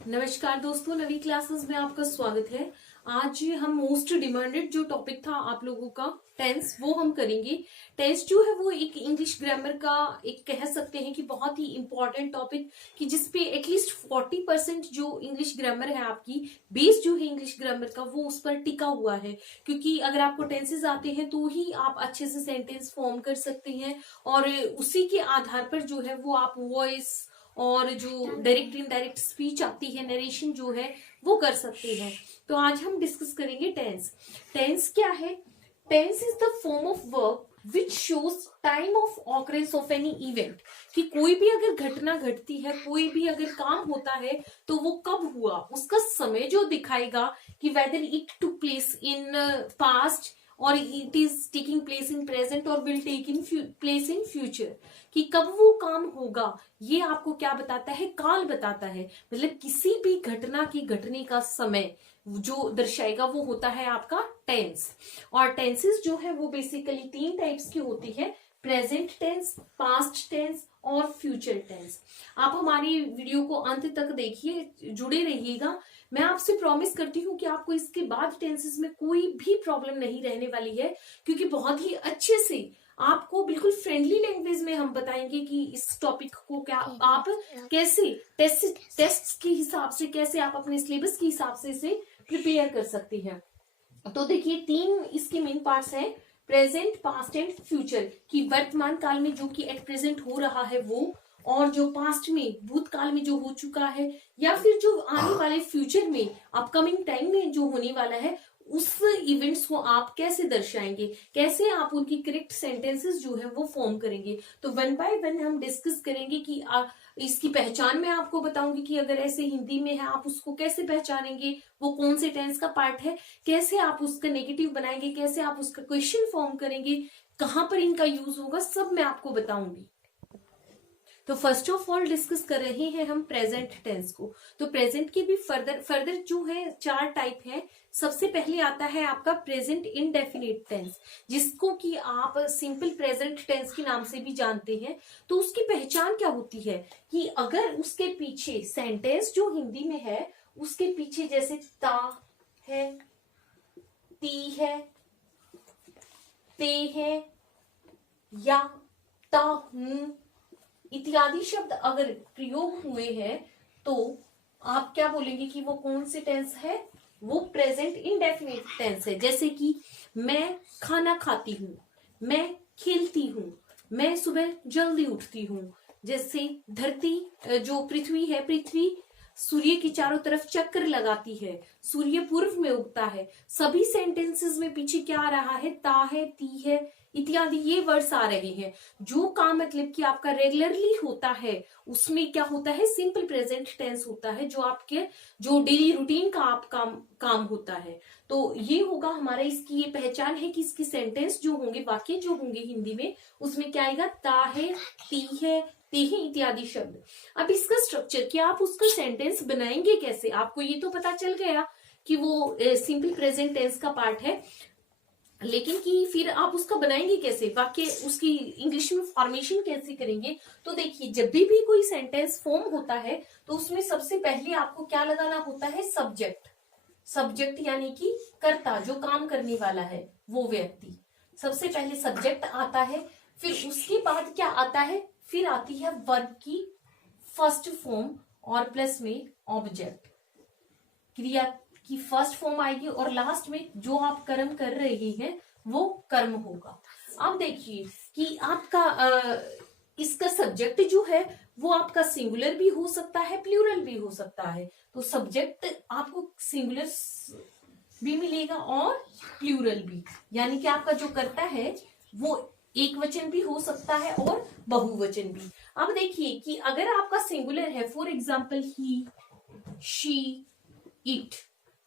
नमस्कार दोस्तों, नवी क्लासेस में आपका स्वागत है। आज हम मोस्ट डिमांडेड जो टॉपिक था आप लोगों का टेंस, वो हम करेंगे। टेंस जो है वो एक इंग्लिश ग्रामर का एक कह सकते हैं कि बहुत ही इंपॉर्टेंट टॉपिक, कि जिसपे एटलीस्ट 40% जो इंग्लिश ग्रामर है आपकी बेस जो है इंग्लिश ग्रामर का वो उस पर टिका हुआ है। क्योंकि अगर आपको टेंसेस आते हैं तो ही आप अच्छे से सेंटेंस फॉर्म कर सकते हैं और उसी के आधार पर जो है वो आप वॉइस और जो डायरेक्ट इनडायरेक्ट स्पीच आती है, नरेशन जो है वो कर सकते हैं। तो आज हम डिस्कस करेंगे टेंस। टेंस क्या है? Tense is the form of verb which shows time of occurrence of any event, कि कोई भी अगर घटना घटती है, कोई भी अगर काम होता है तो वो कब हुआ, उसका समय जो दिखाएगा कि weather it to place in past और it is taking place in present और will take in place in future, कि कब वो काम होगा ये आपको क्या बताता है? काल बताता है। मतलब किसी भी घटना की घटने का समय जो दर्शाएगा वो होता है आपका टेंस। और टेंसेस जो है वो बेसिकली 3 टाइप्स की होती है: प्रेजेंट टेंस, पास्ट टेंस और फ्यूचर टेंस। आप हमारी वीडियो को अंत तक देखिए, जुड़े रहिएगा। मैं आपसे प्रॉमिस करती हूँ कि आपको इसके बाद टेंसेस में कोई भी प्रॉब्लम नहीं रहने वाली है, क्योंकि बहुत ही अच्छे से आपको बिल्कुल फ्रेंडली लैंग्वेज में हम बताएंगे कि इस टॉपिक को क्या आप कैसे टेस्ट के हिसाब से, कैसे आप अपने सिलेबस के हिसाब से इसे प्रिपेयर कर सकते हैं। तो देखिए 3 इसके मेन पार्ट्स हैं: प्रेजेंट, पास्ट एंड फ्यूचर, कि वर्तमान काल में जो कि एट प्रेजेंट हो रहा है वो, और जो पास्ट में भूतकाल में जो हो चुका है, या फिर जो आने वाले फ्यूचर में अपकमिंग टाइम में जो होने वाला है, उस इवेंट्स को आप कैसे दर्शाएंगे, कैसे आप उनकी करेक्ट सेंटेंसेस जो है वो फॉर्म करेंगे। तो वन बाय वन हम डिस्कस करेंगे कि इसकी पहचान मैं आपको बताऊंगी कि अगर ऐसे हिंदी में है आप उसको कैसे पहचानेंगे, वो कौन से टेंस का पार्ट है, कैसे आप उसका नेगेटिव बनाएंगे, कैसे आप उसका क्वेश्चन फॉर्म करेंगे, कहां पर इनका यूज होगा, सब मैं आपको बताऊंगी। तो फर्स्ट ऑफ ऑल डिस्कस कर रहे हैं हम प्रेजेंट टेंस को। तो प्रेजेंट के भी फर्दर जो है 4 टाइप है। सबसे पहले आता है आपका प्रेजेंट इंडेफिनिट टेंस, जिसको कि आप सिंपल प्रेजेंट टेंस के नाम से भी जानते हैं। तो उसकी पहचान क्या होती है कि अगर उसके पीछे सेंटेंस जो हिंदी में है उसके पीछे जैसे ता है, ती है, ते है या ता हूं इत्यादि शब्द अगर प्रयोग हुए हैं तो आप क्या बोलेंगे कि वो कौन से टेंस है? वो प्रेजेंट इंडेफिनिट टेंस है। जैसे कि मैं खाना खाती हूँ, मैं खेलती हूँ, मैं सुबह जल्दी उठती हूँ। जैसे धरती जो पृथ्वी है, पृथ्वी सूर्य की चारों तरफ चक्कर लगाती है, सूर्य पूर्व में उगता है। सभी सेंटेंसेस में पीछे क्या आ रहा है? ता है, ती है इत्यादि ये वर्ड्स आ रहे हैं। जो काम मतलब कि आपका रेगुलरली होता है उसमें क्या होता है? सिंपल प्रेजेंट टेंस होता है, जो आपके जो डेली रूटीन का आप काम होता है। तो ये होगा हमारा, इसकी ये पहचान है कि इसकी सेंटेंस जो होंगे, वाक्य जो होंगे हिंदी में, उसमें क्या आएगा? ता है, ती है, ते हैं इत्यादि शब्द। अब इसका स्ट्रक्चर, कि आप उसका सेंटेंस बनाएंगे कैसे, आपको ये तो पता चल गया कि वो सिंपल प्रेजेंट टेंस का पार्ट है, लेकिन कि फिर आप उसका बनाएंगे कैसे, वाक्य उसकी इंग्लिश में फॉर्मेशन कैसे करेंगे। तो देखिए जब भी कोई सेंटेंस फॉर्म होता है तो उसमें सबसे पहले आपको क्या लगाना होता है? सब्जेक्ट। सब्जेक्ट यानी कि कर्ता, जो काम करने वाला है वो व्यक्ति। सबसे पहले सब्जेक्ट आता है, फिर उसके बाद क्या आता है? फिर आती है वर्ब की फर्स्ट फॉर्म और प्लस में ऑब्जेक्ट, क्रिया की फर्स्ट फॉर्म आएगी, और लास्ट में जो आप कर्म कर रहे हैं वो कर्म होगा। अब देखिए कि आपका इसका सब्जेक्ट जो है वो आपका सिंगुलर भी हो सकता है, प्लूरल भी हो सकता है। तो सब्जेक्ट आपको सिंगुलर भी मिलेगा और प्लूरल भी, यानी कि आपका जो कर्ता है वो एक वचन भी हो सकता है और बहुवचन भी। अब देखिए कि अगर आपका सिंगुलर है, for example he, she, it,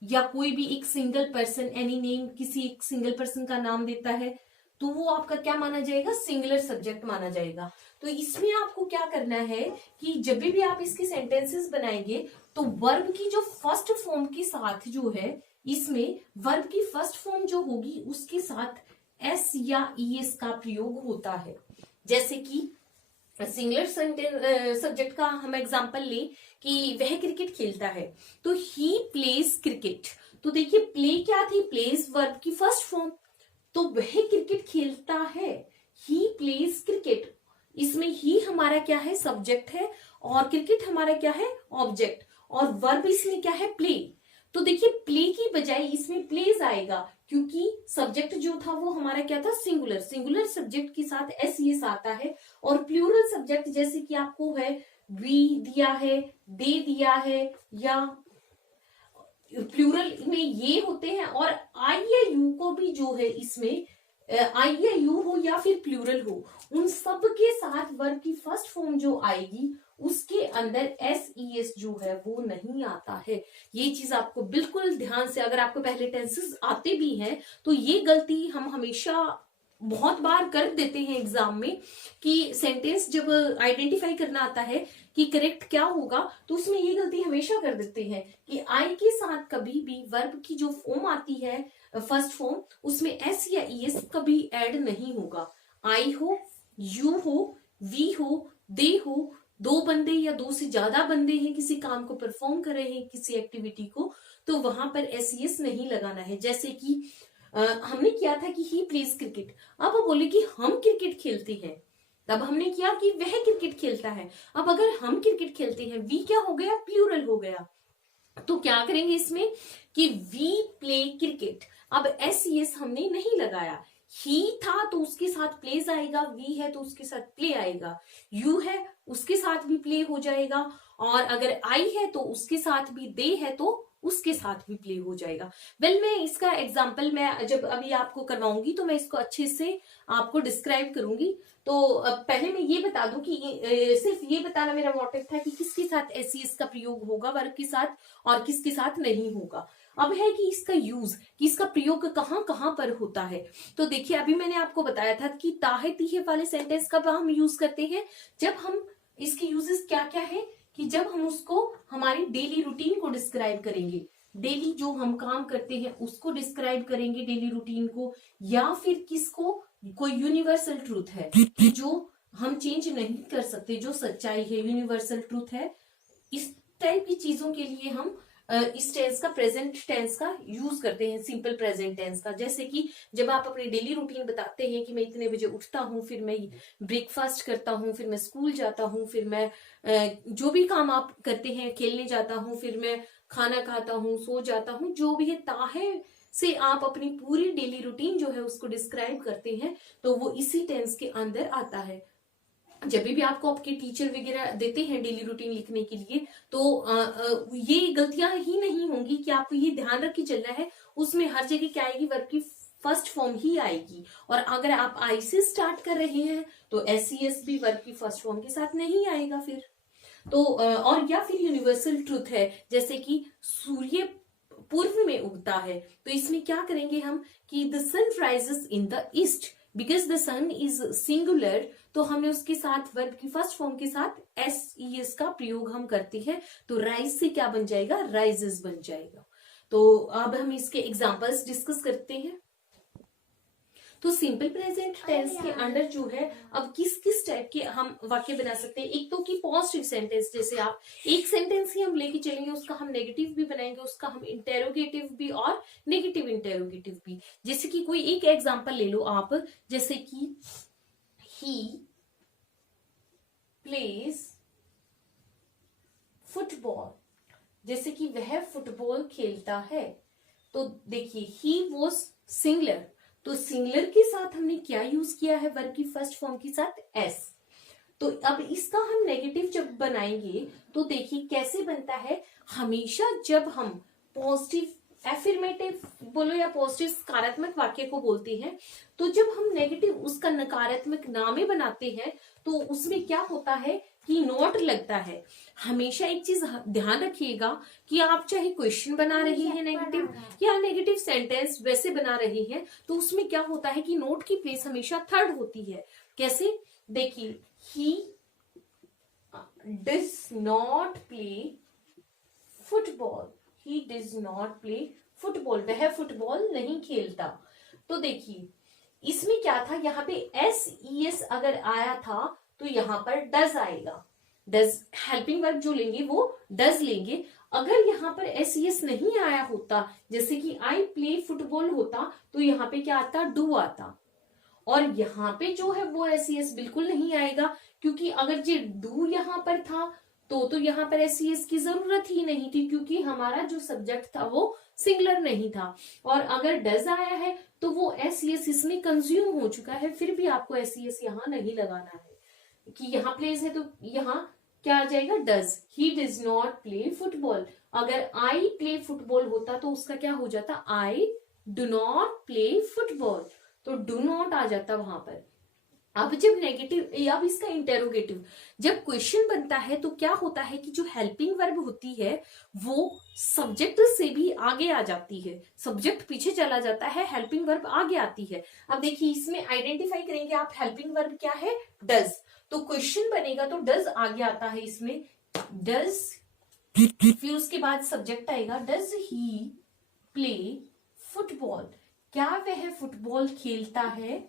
या कोई भी एक सिंगल पर्सन, एनी नेम, किसी एक सिंगल पर्सन का नाम देता है, तो वो आपका क्या माना जाएगा? सिंगुलर सब्जेक्ट माना जाएगा। तो इसमें आपको क्या करना है कि जब भी आप इसके सेंटेंसेस बनाएंगे तो वर्ब की जो फर्स्ट फॉर्म के साथ जो है, इसमें वर्ब की फर्स्ट फॉर्म जो होगी उसके साथ एस या ईएस का प्रयोग होता है। जैसे कि सिंगुलर सब्जेक्ट का हम एग्जांपल लें कि वह क्रिकेट खेलता है, तो ही प्लेज क्रिकेट। तो देखिए प्ले क्या थी, प्लेज वर्ब की फर्स्ट फॉर्म, तो वह क्रिकेट खेलता है, ही प्लेज क्रिकेट। इसमें ही हमारा क्या है, सब्जेक्ट है, और क्रिकेट हमारा क्या है, ऑब्जेक्ट, और वर्ब इसमें क्या है, प्ले। तो देखिए प्ले की बजाय इसमें प्लेज आएगा, क्योंकि सब्जेक्ट जो था वो हमारा क्या था, सिंगुलर। सिंगुलर सब्जेक्ट के साथ एस आता है, और प्लूरल सब्जेक्ट जैसे कि आपको है वी दिया है, दे दिया है, या प्लूरल में ये होते हैं, और आई या यू को भी जो है इसमें आई या यू हो या फिर प्लूरल हो, उन सब के साथ वर्ब की फर्स्ट फॉर्म जो आएगी उसके अंदर एस जो है वो नहीं आता है। ये चीज आपको बिल्कुल ध्यान से, अगर आपको पहले टेंसेस आते भी हैं तो ये गलती हम हमेशा बहुत बार कर देते हैं एग्जाम में, कि सेंटेंस जब आइडेंटिफाई करना आता है कि करेक्ट क्या होगा, तो उसमें ये गलती हमेशा कर देते हैं कि आई के साथ कभी भी वर्ब की जो फॉर्म आती है फर्स्ट फॉर्म, उसमें एस या ईएस कभी ऐड नहीं होगा। आई हो, यू हो, वी हो, दे हो, दो बंदे या दो से ज्यादा बंदे हैं, किसी काम को परफॉर्म कर रहे हैं, किसी एक्टिविटी को, तो वहां पर एस नहीं लगाना है। जैसे कि हमने किया था कि ही प्लेज क्रिकेट, अब बोले कि हम क्रिकेट खेलते हैं, तब हमने किया कि वह क्रिकेट खेलता है। अब अगर हम क्रिकेट खेलते हैं, वी क्या हो गया, प्लूरल हो गया, तो क्या करेंगे इसमें कि वी प्ले क्रिकेट। अब एस हमने नहीं लगाया, ही था तो उसके साथ प्लेज आएगा, वी है तो उसके साथ प्ले आएगा, यू है उसके साथ भी प्ले हो जाएगा, और अगर आई है तो उसके साथ भी, दे है तो उसके साथ भी प्ले हो जाएगा। मैं इसका एग्जाम्पल मैं जब अभी आपको करवाऊंगी तो मैं इसको अच्छे से आपको डिस्क्राइब करूंगी। तो पहले मैं ये बता दूं कि सिर्फ ये बताना मेरा मोटिव था कि किसके साथ एस का प्रयोग होगा वर्ब के साथ और किसके साथ नहीं होगा। अब है कि इसका यूज, कि इसका प्रयोग कहाँ कहाँ पर होता है। तो देखिए अभी मैंने आपको बताया था कि ताहे तीहे वाले सेंटेंस कब हम यूज करते हैं, जब हम इसके यूजेस क्या क्या है, कि जब हम उसको हमारी डेली रूटीन को डिस्क्राइब करेंगे, डेली जो हम काम करते हैं उसको डिस्क्राइब करेंगे डेली रूटीन को, या फिर किसको, कोई यूनिवर्सल ट्रूथ है कि जो हम चेंज नहीं कर सकते, जो सच्चाई है, यूनिवर्सल ट्रूथ है, इस टाइप की चीजों के लिए हम इस टेंस का, प्रेजेंट टेंस का यूज करते हैं, सिंपल प्रेजेंट टेंस का। जैसे कि जब आप अपनी डेली रूटीन बताते हैं कि मैं इतने बजे उठता हूँ, फिर मैं ब्रेकफास्ट करता हूँ, फिर मैं स्कूल जाता हूँ, फिर मैं जो भी काम आप करते हैं, खेलने जाता हूँ, फिर मैं खाना खाता हूँ, सो जाता हूँ, जो भी है ताहे से आप अपनी पूरी डेली रूटीन जो है उसको डिस्क्राइब करते हैं, तो वो इसी टेंस के अंदर आता है। जब भी आपको आपके टीचर वगैरह देते हैं डेली रूटीन लिखने के लिए, तो ये गलतियां ही नहीं होंगी कि आपको ये ध्यान रख के चलना है, उसमें हर जगह क्या आएगी, वर्ब की फर्स्ट फॉर्म ही आएगी। और अगर आप आई से स्टार्ट कर रहे हैं तो एस भी वर्ब की फर्स्ट फॉर्म के साथ नहीं आएगा फिर। तो और या फिर यूनिवर्सल ट्रूथ है, जैसे कि सूर्य पूर्व में उगता है, तो इसमें क्या करेंगे हम कि the sun rises in the east, because the sun is singular, तो हमने उसके साथ वर्ब की फर्स्ट फॉर्म के साथ एस का प्रयोग हम करते हैं, तो राइज से क्या बन जाएगा, राइजेस बन जाएगा। तो अब हम इसके एग्जांपल्स डिस्कस करते हैं। तो सिंपल प्रेजेंट टेंस के अंडर जो है, अब किस किस टाइप के हम वाक्य बना सकते हैं। एक तो कि पॉजिटिव सेंटेंस, जैसे आप एक सेंटेंस ही हम लेके चलेंगे, उसका हम नेगेटिव भी बनाएंगे, उसका हम इंटेरोगेटिव भी और नेगेटिव इंटेरोगेटिव भी। जैसे कि कोई एक एग्जांपल ले लो आप, जैसे कि ही प्लेज फुटबॉल, जैसे कि वह फुटबॉल खेलता है। तो देखिए ही वॉज सिंगुलर, तो सिंगुलर के साथ हमने क्या यूज किया है, वर्ब की फर्स्ट फॉर्म के साथ एस। तो अब इसका हम नेगेटिव जब बनाएंगे तो देखिए कैसे बनता है, हमेशा जब हम पॉजिटिव एफर्मेटिव बोलो या पॉजिटिव सकारात्मक वाक्य को बोलते हैं, तो जब हम नेगेटिव उसका नकारात्मक नामे बनाते हैं तो उसमें क्या होता है कि नोट लगता है। हमेशा एक चीज ध्यान रखिएगा कि आप चाहे क्वेश्चन बना रहे हैं नेगेटिव या नेगेटिव सेंटेंस वैसे बना रहे हैं, तो उसमें क्या होता है कि नोट की प्लेस हमेशा थर्ड होती है। कैसे, देखिए he does not play football, he does not play football, वह फुटबॉल नहीं खेलता। तो देखिए इसमें क्या था, यहाँ पे एस अगर आया था तो यहाँ पर डज आएगा, डज हेल्पिंग वर्ब जो लेंगे वो डज लेंगे। अगर यहाँ पर एस नहीं आया होता, जैसे कि आई प्ले फुटबॉल होता, तो यहाँ पे क्या आता, डू आता। और यहाँ पे जो है वो एस बिल्कुल नहीं आएगा, क्योंकि अगर जो डू यहाँ पर था तो यहाँ पर एस की जरूरत ही नहीं थी, क्योंकि हमारा जो सब्जेक्ट था वो सिंगुलर नहीं था। और अगर डज आया है तो वो एस इसमें कंज्यूम हो चुका है, फिर भी आपको एस यहाँ नहीं लगाना है कि यहाँ प्लेस है तो यहाँ क्या आ जाएगा, does. He does not play football. अगर आई प्ले फुटबॉल होता तो उसका क्या हो जाता, I do not play football, तो डू नॉट आ जाता वहां पर। अब जब नेगेटिव, अब इसका इंटेरोगेटिव, जब क्वेश्चन बनता है तो क्या होता है कि जो हेल्पिंग वर्ब होती है वो सब्जेक्ट से भी आगे आ जाती है, सब्जेक्ट पीछे चला जाता है, हेल्पिंग वर्ब आगे आती है। अब देखिए इसमें आइडेंटिफाई करेंगे आप, हेल्पिंग वर्ब क्या है, डज। तो क्वेश्चन बनेगा तो डज आगे आता है इसमें, डज, फिर उसके बाद सब्जेक्ट आएगा, डज ही प्ले फुटबॉल, क्या वह फुटबॉल खेलता है।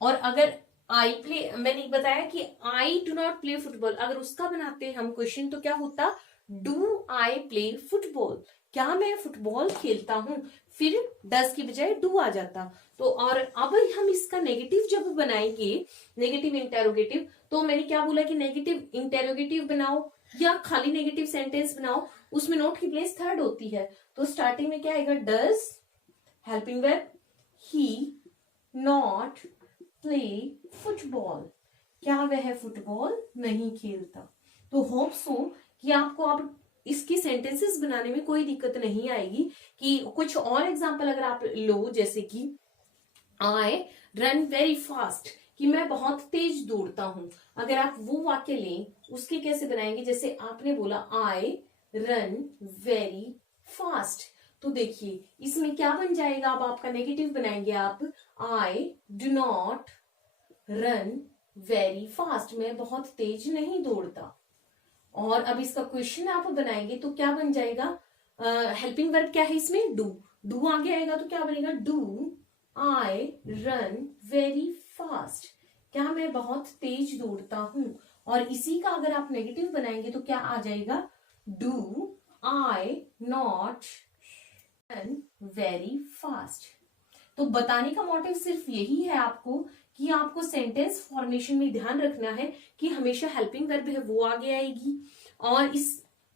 और अगर आई प्ले, मैंने बताया कि I do not play football, अगर उसका बनाते हम क्वेश्चन तो क्या होता, डू आई प्ले फुटबॉल, क्या मैं फुटबॉल खेलता हूं, फिर डज की बजाय डू आ जाता। तो और अब हम इसका नेगेटिव जब बनाएंगे, नेगेटिव इंटेरोगेटिव, तो मैंने क्या बोला कि नेगेटिव इंटेरोगेटिव बनाओ या खाली नेगेटिव सेंटेंस बनाओ, उसमें नोट की प्लेस थर्ड होती है। तो स्टार्टिंग में क्या आएगा, does helping verb he not play football, क्या वह फुटबॉल नहीं खेलता। तो होप सो कि आपको अब इसकी सेंटेंसेस बनाने में कोई दिक्कत नहीं आएगी। कि कुछ और एग्जांपल अगर आप लो, जैसे कि आई रन वेरी फास्ट, कि मैं बहुत तेज दौड़ता हूं, अगर आप वो वाक्य लें उसके कैसे बनाएंगे, जैसे आपने बोला आई रन वेरी फास्ट, तो देखिए इसमें क्या बन जाएगा, अब आपका नेगेटिव बनाएंगे आप, I do not run very fast, मैं बहुत तेज नहीं दौड़ता। और अब इसका क्वेश्चन आप बनाएंगे तो क्या बन जाएगा, हेल्पिंग वर्ब क्या है इसमें, डू, डू आगे आएगा तो क्या बनेगा, do I run very fast, क्या मैं बहुत तेज दौड़ता हूं। और इसी का अगर आप नेगेटिव बनाएंगे तो क्या आ जाएगा, do I not run very fast. तो बताने का मोटिव सिर्फ यही है आपको कि आपको सेंटेंस फॉर्मेशन में ध्यान रखना है कि हमेशा हेल्पिंग वर्ब है वो आगे आएगी। और इस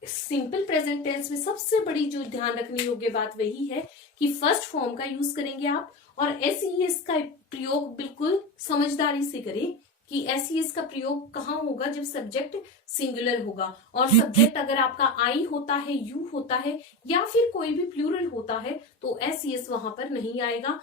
सिंपल प्रेजेंट टेंस में सबसे बड़ी जो ध्यान रखने योग्य बात वही है कि फर्स्ट फॉर्म का यूज करेंगे आप, और एस का प्रयोग बिल्कुल समझदारी से करें कि एस का प्रयोग कहाँ होगा, जब सब्जेक्ट सिंगुलर होगा। और सब्जेक्ट अगर आपका आई होता है, यू होता है, या फिर कोई भी प्लूरल होता है तो एस वहां पर नहीं आएगा।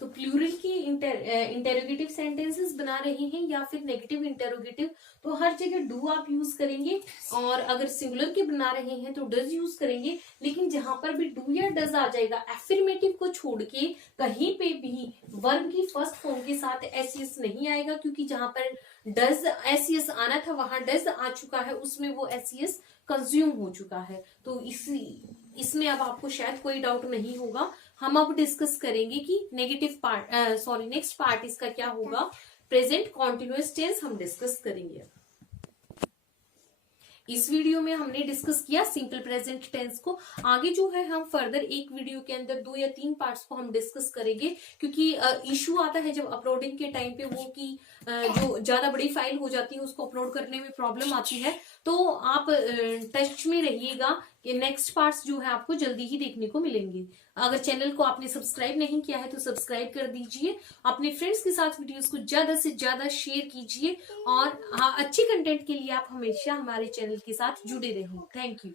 तो प्लूरल की इंटेरोगेटिव सेंटेंसेस बना रहे हैं या फिर नेगेटिव इंटेरोगेटिव, तो हर जगह डू आप यूज करेंगे। और अगर सिंगुलर के बना रहे हैं तो डज यूज करेंगे। लेकिन जहां पर भी डू या डज आ जाएगा, एफर्मेटिव को छोड़ के कहीं पे भी वर्ब की फर्स्ट फॉर्म के साथ एस नहीं आएगा, क्योंकि जहां पर डज एस आना था वहां डज आ चुका है, उसमें वो एस कंज्यूम हो चुका है। तो इसमें अब आपको शायद कोई डाउट नहीं होगा। हम अब डिस्कस करेंगे कि नेगेटिव पार्ट, नेक्स्ट पार्ट इसका क्या होगा, प्रेजेंट कॉन्टिन्यूअस टेंस हम डिस्कस करेंगे। इस वीडियो में हमने डिस्कस किया सिंपल प्रेजेंट टेंस को। आगे जो है हम फर्दर एक वीडियो के अंदर 2 या 3 पार्ट्स को हम डिस्कस करेंगे, क्योंकि इशू आता है जब अपलोडिंग के टाइम पे वो कि जो ज्यादा बड़ी फाइल हो जाती है उसको अपलोड करने में प्रॉब्लम आती है। तो आप टच में रहिएगा कि नेक्स्ट पार्ट्स जो है आपको जल्दी ही देखने को मिलेंगे। अगर चैनल को आपने सब्सक्राइब नहीं किया है तो सब्सक्राइब कर दीजिए, अपने फ्रेंड्स के साथ वीडियोस को ज्यादा से ज्यादा शेयर कीजिए, और अच्छे कंटेंट के लिए आप हमेशा हमारे चैनल के साथ जुड़े रहें। Thank you.